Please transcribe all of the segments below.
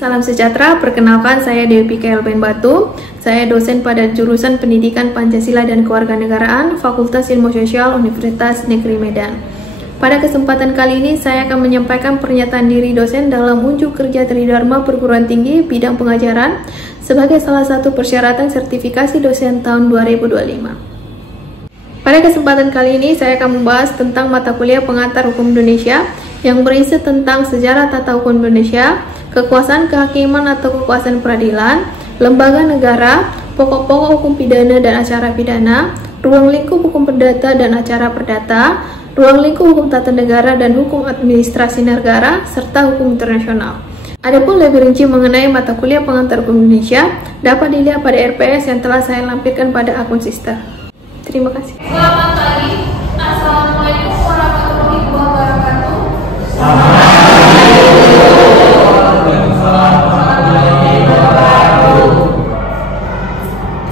Salam sejahtera, perkenalkan saya Dewi Pika Elben Batu. Saya dosen pada jurusan Pendidikan Pancasila dan Kewarganegaraan, Fakultas Ilmu Sosial Universitas Negeri Medan. Pada kesempatan kali ini, saya akan menyampaikan pernyataan diri dosen dalam unjuk kerja Tridharma Perguruan Tinggi bidang pengajaran sebagai salah satu persyaratan sertifikasi dosen tahun 2025. Pada kesempatan kali ini, saya akan membahas tentang mata kuliah pengantar hukum Indonesia yang berisi tentang sejarah tata hukum Indonesia, kekuasaan kehakiman atau kekuasaan peradilan, lembaga negara, pokok-pokok hukum pidana dan acara pidana, ruang lingkup hukum perdata dan acara perdata, ruang lingkup hukum tata negara dan hukum administrasi negara, serta hukum internasional. Adapun lebih rinci mengenai mata kuliah pengantar hukum Indonesia dapat dilihat pada RPS yang telah saya lampirkan pada akun Sister. Terima kasih. Selamat pagi. Assalamualaikum warahmatullahi wabarakatuh.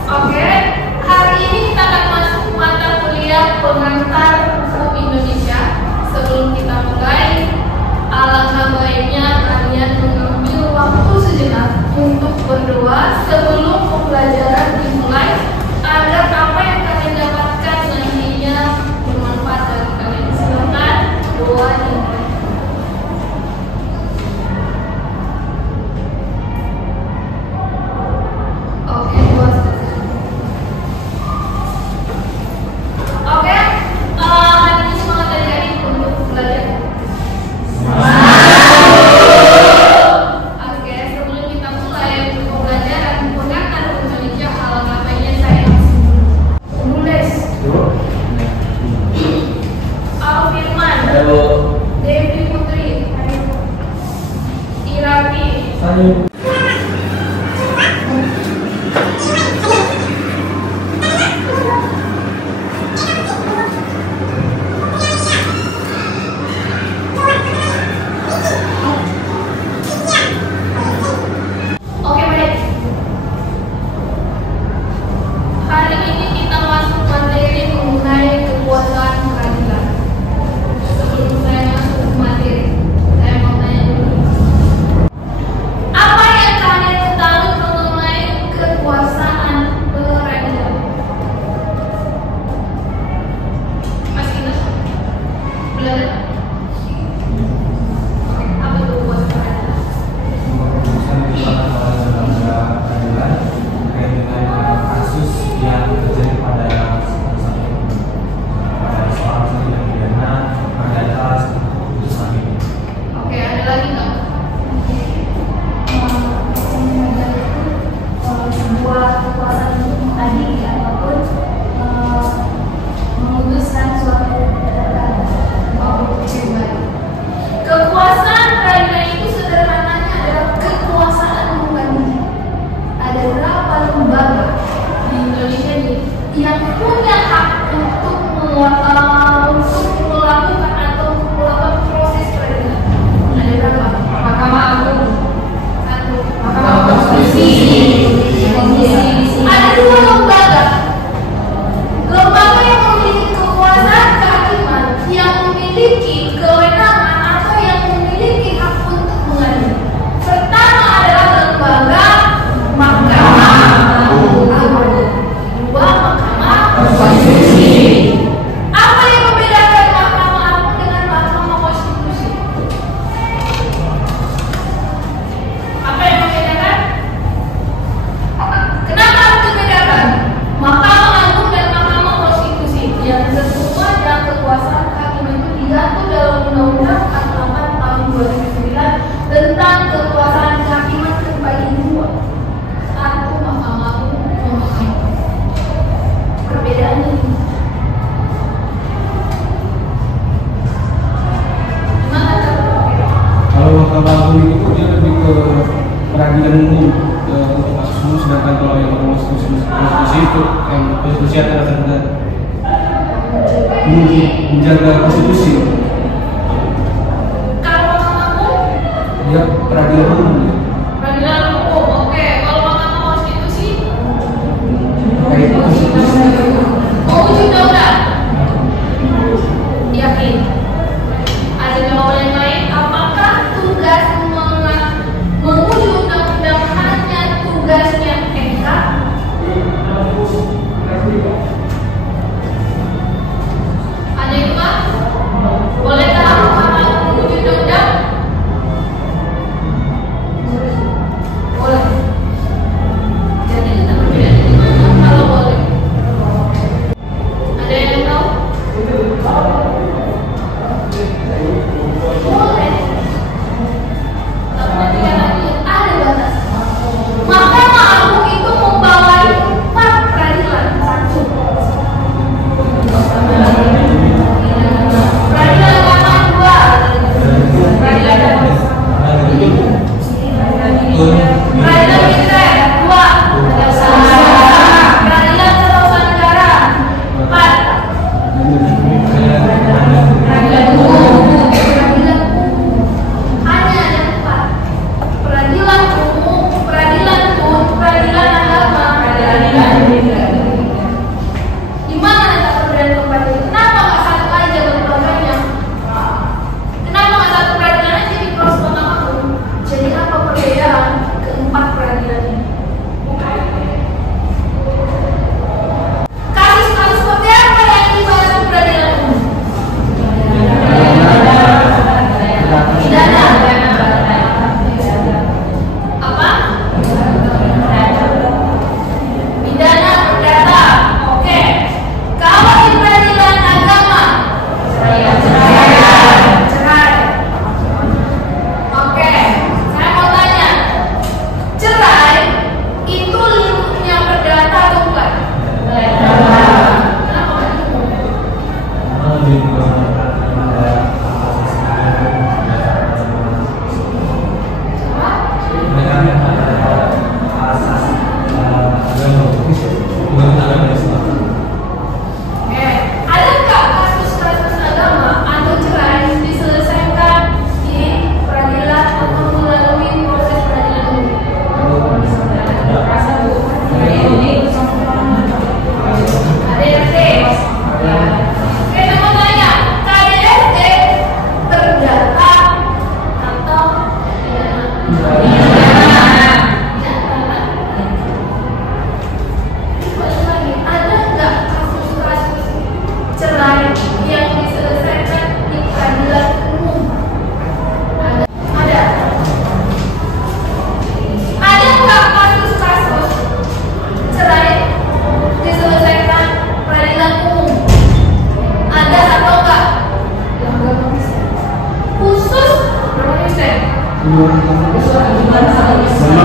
Oke, hari ini kita akan masuk mata kuliah pengantar hukum Indonesia. Sebelum kita mulai, alangkah baiknya kalian mengambil waktu sejenak untuk berdoa sebelum pembelajaran dimulai, agar apa yang kalian dapatkan nantinya bermanfaat bagi kalian. Silakan doa dimulai. Oke, doa selesai. Oke, hari ini semangat adik-adik untuk belajar. Oke, sebelum kita mulai untuk pembelajaran pengantar hukum Indonesia, alangkah baiknya saya menulis. Al-Firman, Devi Putri, Irati, Oke, baik. Hari ini kita masuk materi mengenai kekuasaan peradilan. Sebelum saya masuk ke materi, saya mau tanya dulu. Apa yang kalian ketahui mengenai kekuasaan peradilan? Masih ingat? Belajar? Oke, apa itu kekuasaan peradilan? Kasus yang terjadi pada seorang pidana atas putusan ini. Oke, ada lagi nggak? Sebuah kekuasaan hukum adil ataupun memutuskan suatu perkara. Oke, baik. Kekuasaan peradilan itu sederhananya adalah kekuasaan hukum. Ada berapa lembaga di Indonesia ini yang punya hak untuk melakukan atau melakukan proses peradilan? Ada berapa? Mahkamah Agung, satu. Mahkamah Konstitusi, ada dua lembaga. Lembaga yang memiliki kekuasaan kehakiman, yang memiliki kewenangan atau yang memiliki hak untuk mengadili. Pertama adalah lembaga Mahkamah Agung, dua Mahkamah Konstitusi. Apa yang membedakan Mahkamah Agung dengan Mahkamah Konstitusi? Apa yang membedakan? Kenapa harus dibedakan Mahkamah Agung dan Mahkamah Konstitusi? Yang semua dalam kekuasaan kehakiman itu diatur dalam Undang-Undang 48 tahun 2009 tentang kekuasaan kehakiman terbagi dua. Satu Mahkamah Agung, dua Mahkamah. Perbedaannya ini. Gimana cara berbeda? Kalau Mahkamah Agung itu dia lebih ke peradilan umum untuk kasus umum, sedangkan kalau yang konstitusi itu yang konstitusi adalah negara menjaga konstitusi. Kalau Mahkamah Agung, Dia peradilan umum. peradilan hukum. Oke, kalau Mahkamah Konstitusi, Kayak konstitusi. menguji undang-undang. Yakin? Ada jawaban yang lain? Apakah tugas menguji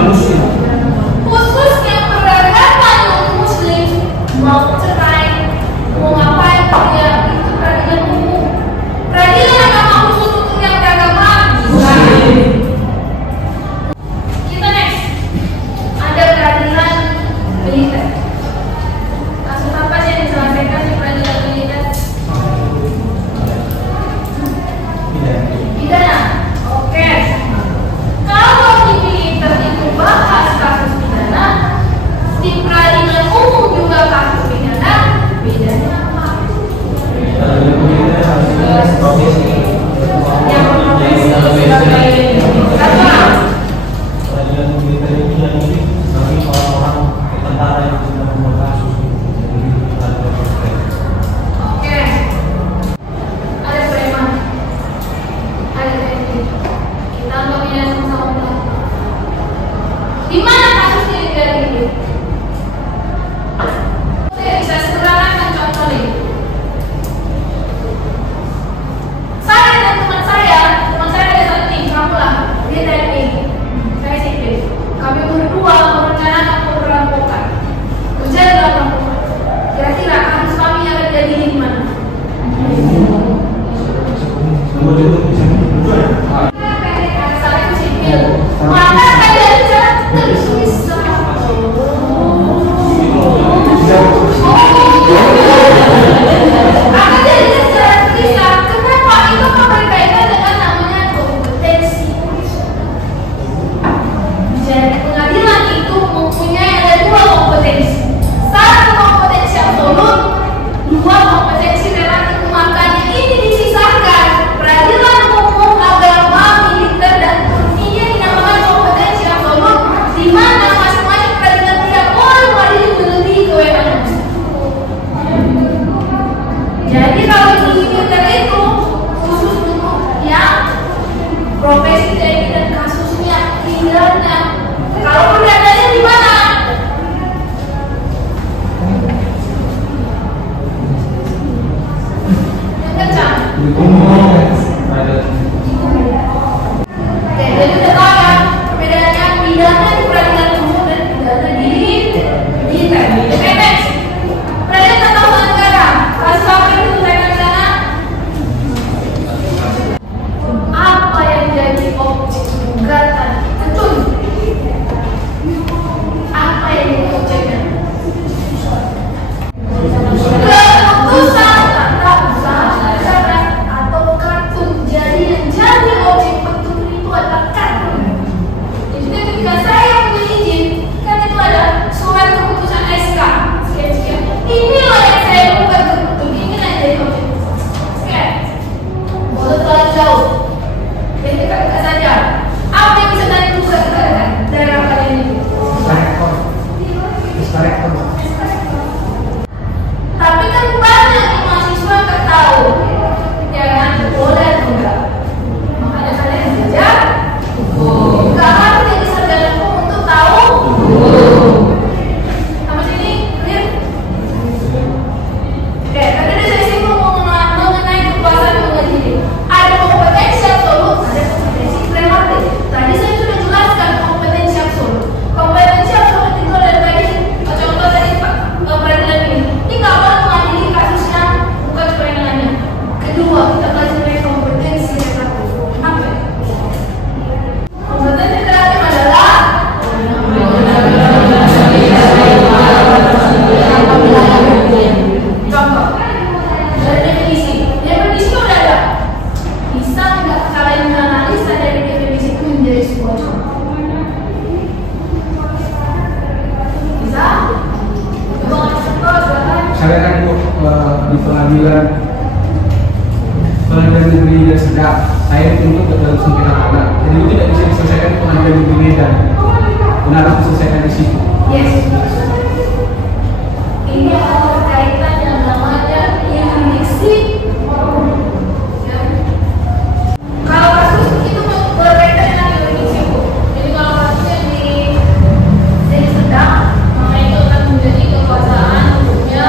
muslim. Khusus yang beragama non-muslim mau cerai, mau ngapain dia itu peradilan umum. Peradilan agama khusus untuk yang beragama muslim. Kita next, ada peradilan militer. Kasus apa sih yang diselesaikan di peradilan militer? Pidana. Oke. Kalau di militer itu bahas kasus pidana, di peradilan umum juga kasus pidana, bedanya apa? Yang profesi sebagai apa? Peradilan militer itu yang unik bagi orang-orang tentara yang sudah membuat kasus. Oke. Ada preman, ada TNI. Kita anggap ini sama-sama. Di mana kasusnya digali? Saya bisa sederhanakan contoh nih. Saya dan teman saya ada satu nih, kamu lah, dia TNI, saya sipil. Kami berdua merencanakan perampokan. Terjadi perampokan. Kira-kira kasus kami akan jadi di mana? Saya sipil. Maka saya bisa akan jadi secara tulisan. Kenapa? Itu berkaitan dengan namanya kompetensi. Jadi pengadilan itu mempunyai ada dua kompetensi. Satu kompetensi absolut, dua kompetensi relatif. Makanya ini disisakan peradilan umum, agama, militer, dan ini dinamakan kompetensi absolut, di mana masing-masing peradilan tidak boleh mengadili melebihi kewenangan. Jadi kalau di militer itu khusus untuk yang profesi TNI dan kasusnya pidana. Kalau perdananya di mana? Yang kencang. Oke, jadi udah tahu ya perbedaannya pidana di peradilan umum dan pidana di militer. Oke, next. Peradilan tata usaha negara. Kasus apa yang diselesaikan di sana? Apa yang jadi objek gugatan? Betul. Apa yang jadi objeknya? Keputusan tata usaha negara atau kartun. Jadi yang jadi objek petun itu adalah kartun. Jadi ketika saya punya izin, kan itu ada surat keputusan SK. Sekian. Inilah yang saya buka ke petun. Inilah yang jadi objek. Sekian. Kalau terlalu jauh, jadi dekat-dekat saja. Apa yang bisa tadi buka ke daerah kalian itu? Tapi kan banyak mahasiswa nggak tahu, ya kan? Boleh atau enggak? Makanya kalian belajar. Nggak harus jadi sarjana hukum untuk tahu. Sampai sini clear? Oke, tadi saya simpul mengenai kekuasaan mengadili. Ada kompetensi absolut, ada kompetensi relatif. Tadi saya sudah jelaskan kompetensi absolut. Kompetensi absolut itu ada tadi contoh tadi peradilan ini. Ini nggak boleh mengadili kasusnya bukan kewenangannya. Kedua, kita pelajari kompetensi relatif. Apa ya? Kompetensi relatif adalah contoh dari definisi. Definisi udah ada. Bisa nggak kalian menganalisa dari definisi itu menjadi sebuah contoh? Bisa? Coba ngasih contoh, silakan. Saya kan di pengadilan negeri dan sedang saya dituntut ke dalam sengketa tanah. Jadi itu tidak bisa diselesaikan di pengadilan negeri Medan. Benar harus diselesaikan di situ. Yes. Ini adalah berkaitan yang namanya yurisdiksi. Ya. Kalau kasus itu berkaitan dengan yurisdiksi. Jadi kalau kasusnya jadi sedang, maka itu akan menjadi kekuasaan hukumnya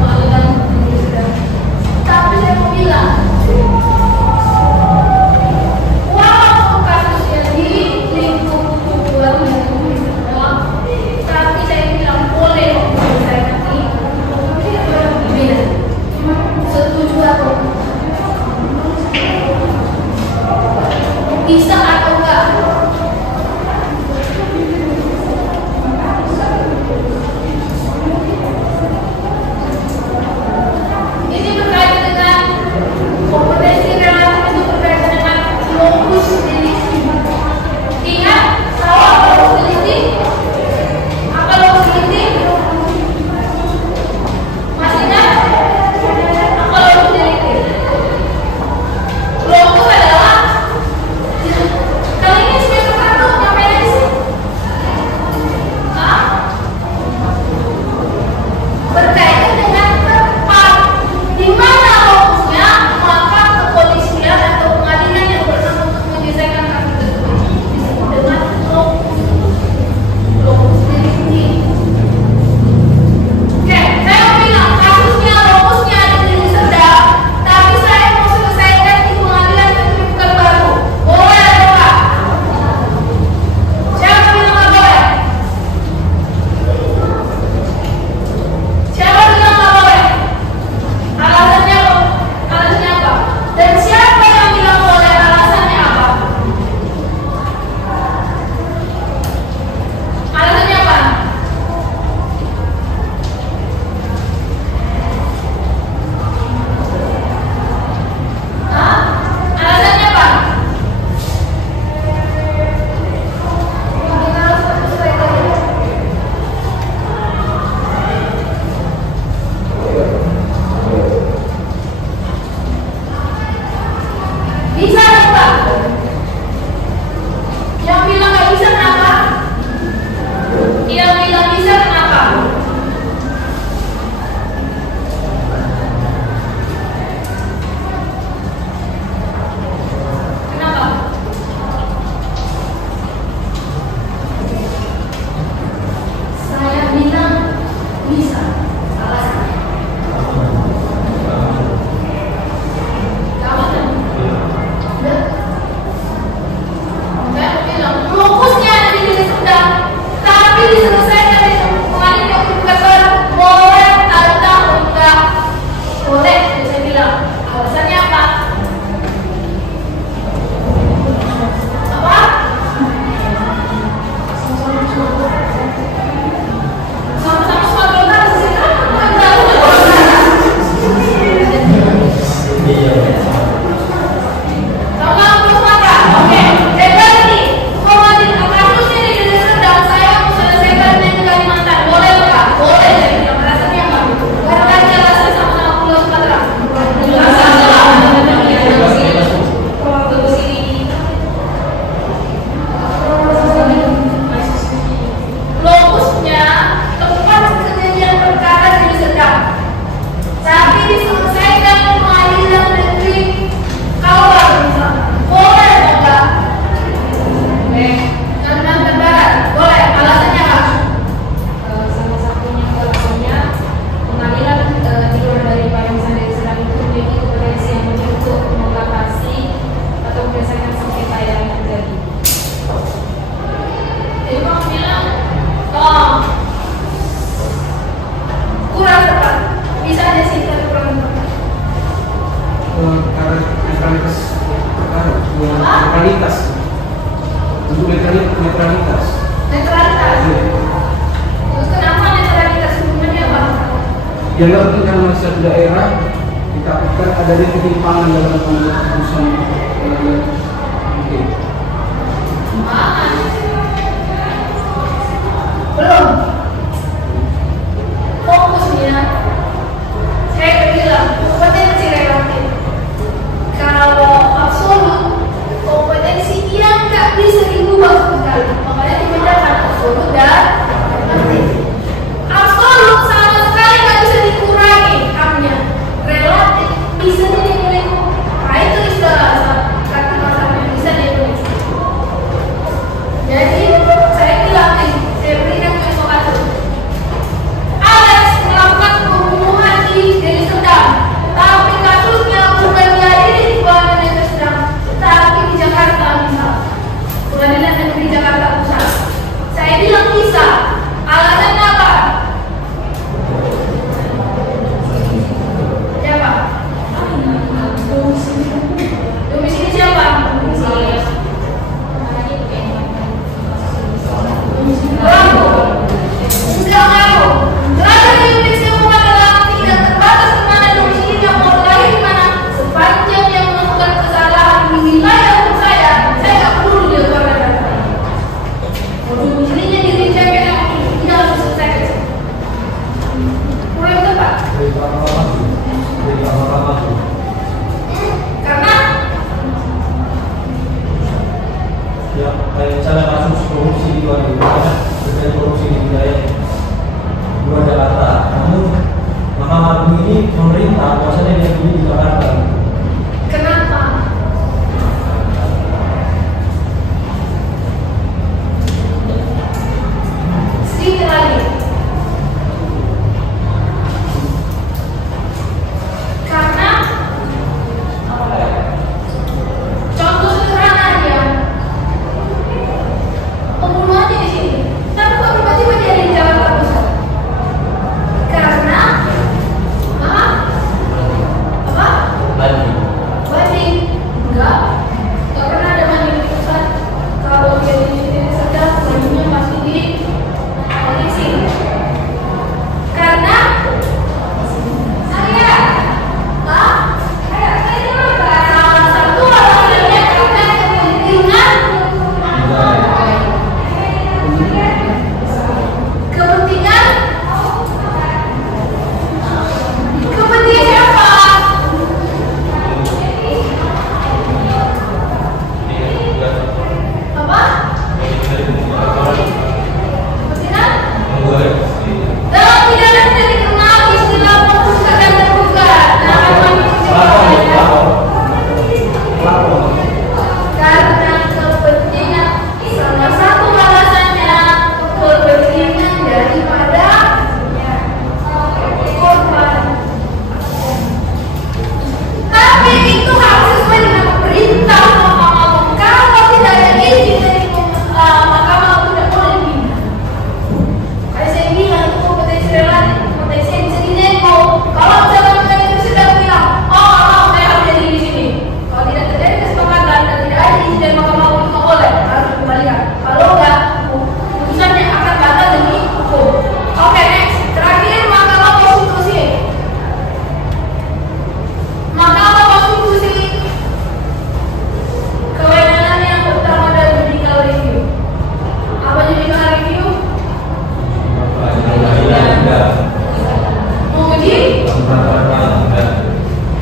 pengadilan negeri sedang. Tapi saya mau bilang, walaupun kasusnya di netralitas. Untuk netralitas. Netralitas. Terus kenapa netralitas sebenarnya Bang? Dianggap karena satu daerah ditakutkan adanya ketimpangan dalam pengambilan keputusan. Belum. Fokusnya, saya bilang kompetensi relatif. Kalau absolut, kompetensi yang nggak bisa diubah sekali. Makanya dibedakan absolut dan relatif. Absolut sama sekali nggak bisa dikurangi haknya. Relatif bisa ditulis. Nah itu istilah kata bahasa bisa ditulis. Jadi saya bilang nih, saya berikan contoh kasus. Alex melakukan pembunuhan di Deli Serdang, tapi kasusnya bukan diadili di Pengadilan Negeri Serdang, tapi di Jakarta misal, Pengadilan Negeri Jakarta Pusat. Saya bilang bisa. Alasannya apa? Siapa? Domisili siapa? Pelaku. Enggak ngaku. Terakhir di Indonesia adalah tidak terbatas kemana domisilinya mau lahir di mana. Sepanjang dia melakukan kesalahan di wilayah hukum saya nggak perlu dia keluar dari saya. Domisilinya di Indonesia dia harus selesai. Boleh tepat? Karena ya kayak misalnya kasus korupsi di luar negeri, terjadi korupsi di wilayah luar Jakarta, namun Mahkamah Agung ini memerintah kuasanya dia di Jakarta. kenapa? Sedikit lagi. Karena contoh sederhana aja, pembunuhannya di sini, tapi kok tiba-tiba dia di Jakarta Pusat? Karena apa? Banding? Enggak pernah ada banding di pusat. Kalau dia di sini sedang, bandingnya pasti di polisi. Karena saya ini salah satu orang yang akan kepentingan siapa? Apa? Kepentingan? Dalam pidana tidak dikenal istilah memutuskan dan tergugat. Karena kepentingan, salah satu alasannya kepentingan daripada korban. Tapi itu harus sesuai dengan perintah Mahkamah Agung. Kalau tidak ada izin dari Mahkamah Agung tidak boleh dipindah. Kayak saya bilang itu kompetensi relatif, kompetensi yang bisa dinego. Kalau misalkan kita itu sedang bilang, oh saya harus jadi di sini. Kalau tidak terjadi kesepakatan dan tidak ada izin dari Mahkamah Agung itu boleh, harus dikembalikan. Kalau enggak, putusannya akan batal demi hukum. Oke, next. Terakhir Mahkamah Konstitusi. Mahkamah Konstitusi kewenangan yang pertama adalah judicial review. Apa judicial review?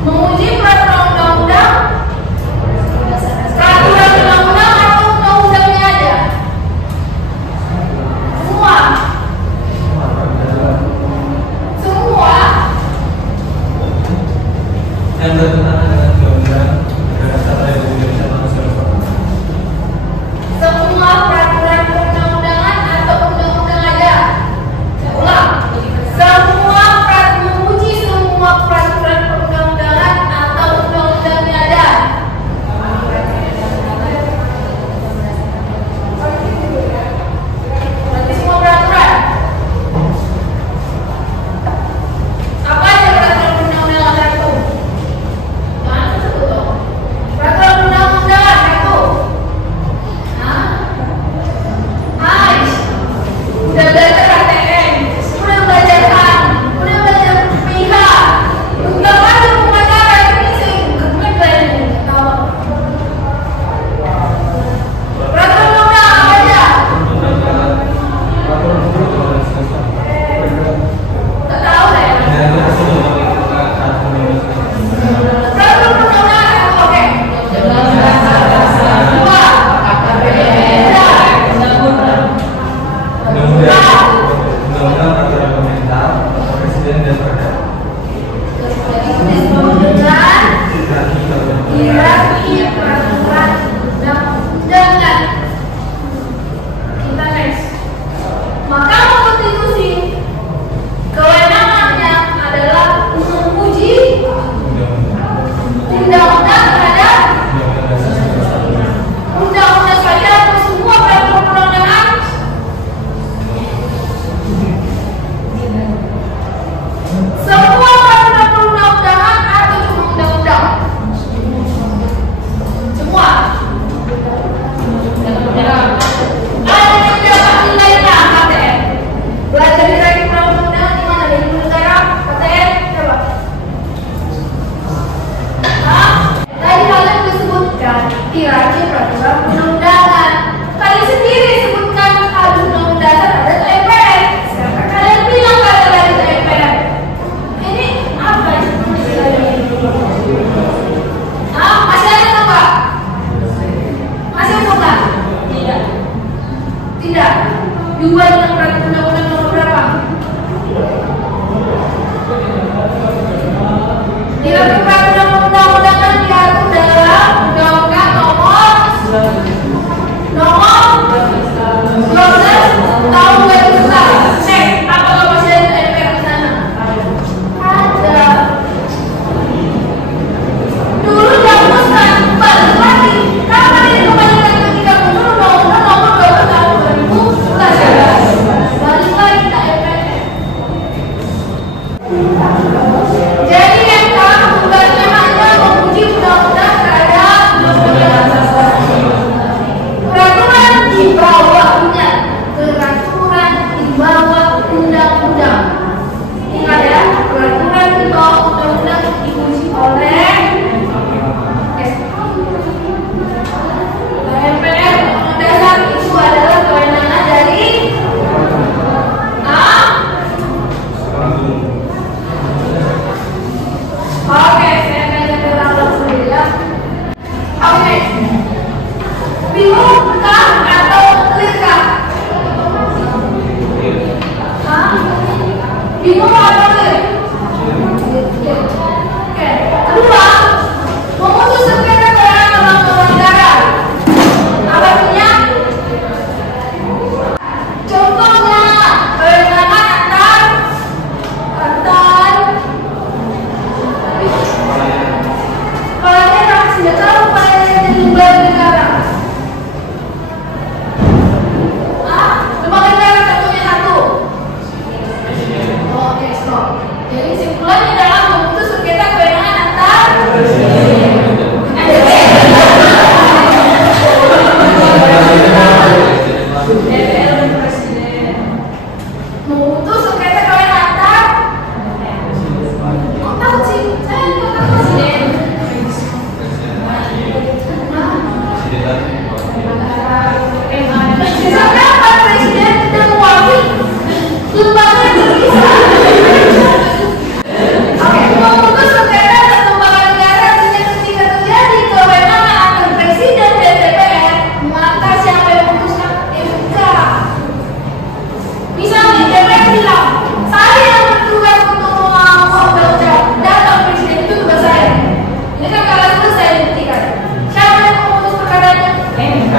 Menguji peraturan undang-undang, peraturan undang-undang atau undang-undangnya ada. Semua Yang bertentangan dengan undang-undang berdasarkan Indonesia Manusia. semua peraturan perundang-undangan atau undang-undang ada. Saya ulang, menguji semua peraturan perundang-undangan atau undang-undangnya ada. Berarti semua peraturan. Apa aja peraturan perundang-undangan satu?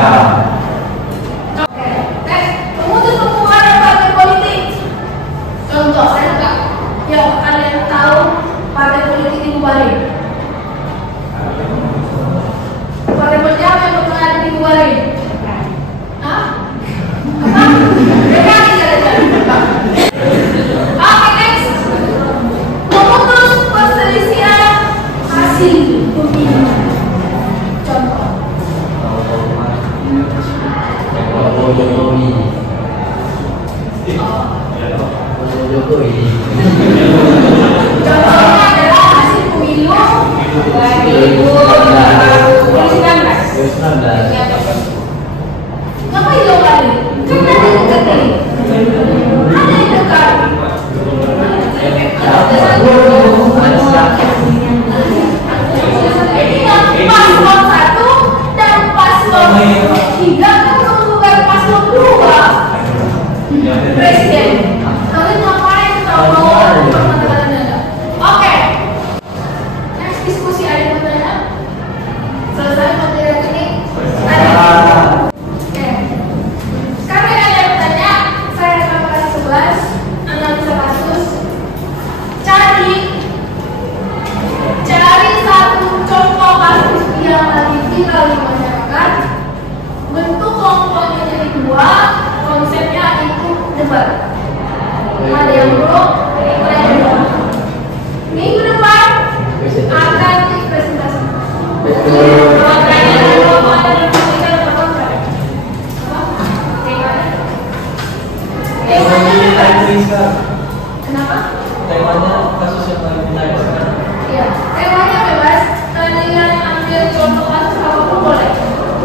Oke, next. Memutus pembubaran partai politik. Contoh, ada nggak yang kalian tahu partai politik dibubarin? Partai politik apa yang pernah dibubarin? Hah? Apa? PKI ada. Oke, next. Memutus perselisihan hasil pemilu. Contoh. Contohnya adalah hasil pemilu 2019. Ngapain lo kali? Kan ada yang dekat nih. Ada yang dekat. Ini yang paslon 1 dan paslon 3 kan bukan paslon 2 presiden. Kalian ngapain kalau oke. Next diskusi, ada yang bertanya? Selesai materi ini? Ada. Oke. Sekarang ada yang bertanya, saya akan kasih 11 analisa kasus. Cari satu contoh kasus yang lagi viral di masyarakat. Bentuk kelompoknya jadi 2, konsepnya itu debat. Ada yang pro, ada yang kontra. Minggu depan akan dipresentasikan. Kenapa? Temanya kasus yang paling menarik sekarang. Iya, temanya bebas. Kalian ambil contoh kasus apapun boleh.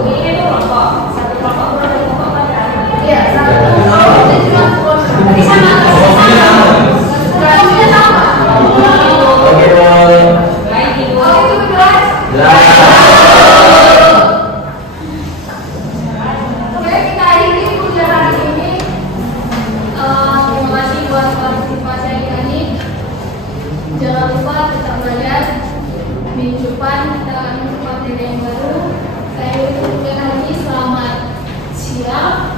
Ini itu kelompok, satu kelompok pro dan kelompok kontra. Iya, satu kelompok dan cuma kontra. Di sana kasusnya sama. Oke, boleh. Oke, itu jelas. Oke, kita akhiri kuliah hari ini. Terima kasih buat partisipasi hari ini. Jangan lupa tetap belajar. Minggu depan kita akan masuk materi yang baru. Saya ucapkan lagi selamat siang.